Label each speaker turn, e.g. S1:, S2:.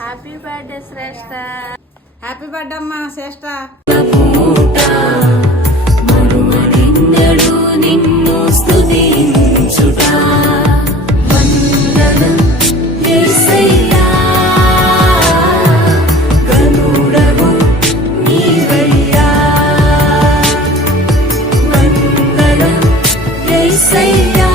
S1: happy birthday శ్రేష్ట
S2: happy birthday అమ్మా శ్రేష్ట
S3: సైయా